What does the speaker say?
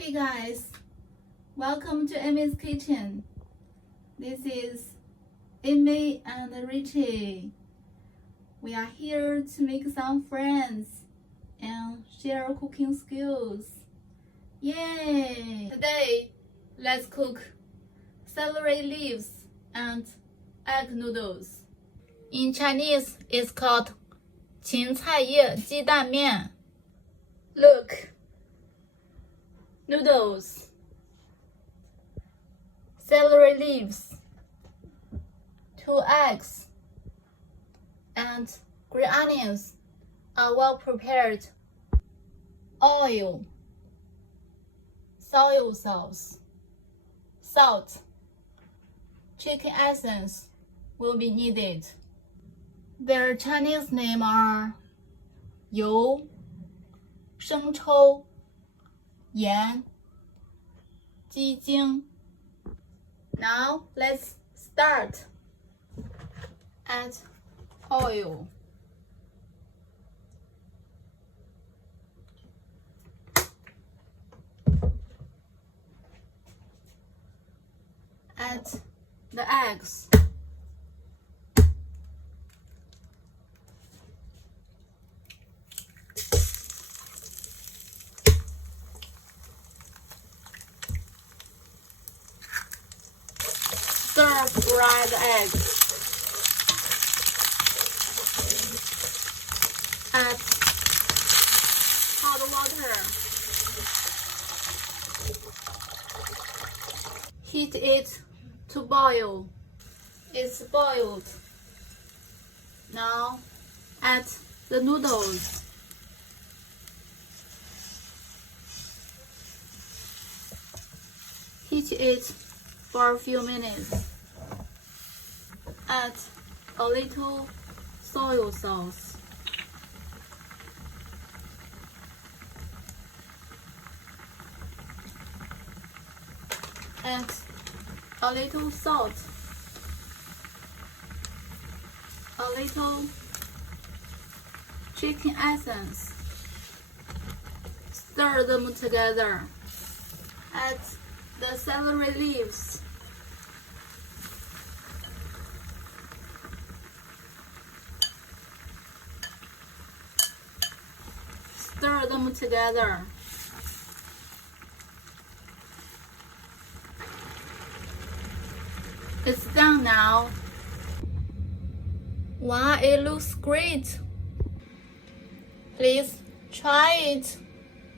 Hey guys, welcome to Amy's Kitchen. This is Amy and Richie. We are here to make some friends and share cooking skills. Yay! Today, let's cook celery leaves and egg noodles. In Chinese, it's called 芹菜叶鸡蛋面. Look. Noodles, celery leaves, 2 eggs, and green onions are well prepared. Oil, soy sauce, salt, chicken essence will be needed. Their Chinese names are 油、生抽、盐、鸡精. Now let's start. Add oil. Add the eggs. Stir-fry the eggs. Add hot water. Heat it to boil. It's boiled. Now add the noodles. Heat it for a few minutes. Add a little soy sauce. Add a little salt. A little chicken essence. Stir them together. Add the celery leaves. Stir them together. It's done now. Wow, it looks great. Please try it.